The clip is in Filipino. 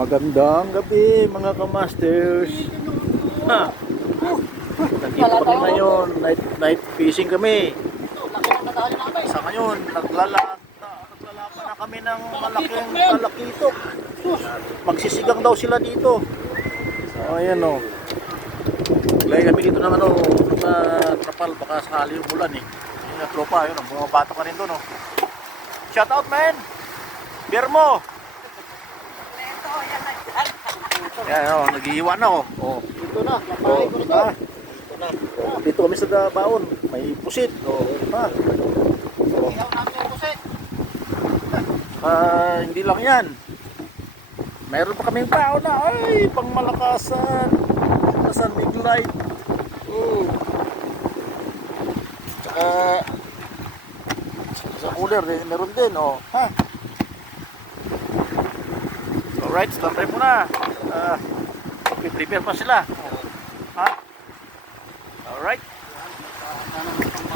Magandang gabi mga kamasters. Ha, nandito kami ngayon, night fishing kami. Sa ngayon, naglalaban na kami ng malaking talakitok. Magsisigang daw sila dito. So ayan o. Lagi kami dito naman o, sa trapal, baka sakali yung ulan eh. Yung na tropa, yun o, bumabato ka rin doon o. Shout out man! Beer mo! Yan o, naghihiwa na o. Ito na, napahay ko nito. Ito na. Dito kami sa baon, may pusit. Ha. Ihaw namin yung pusit. Hindi lang yan. Meron pa kaming baon na. Ay, pang malakasan. Malakasan, big light. Tsaka sa cooler, meron din. Ha. Alright, stand by muna. Prepare pa sila. Ha?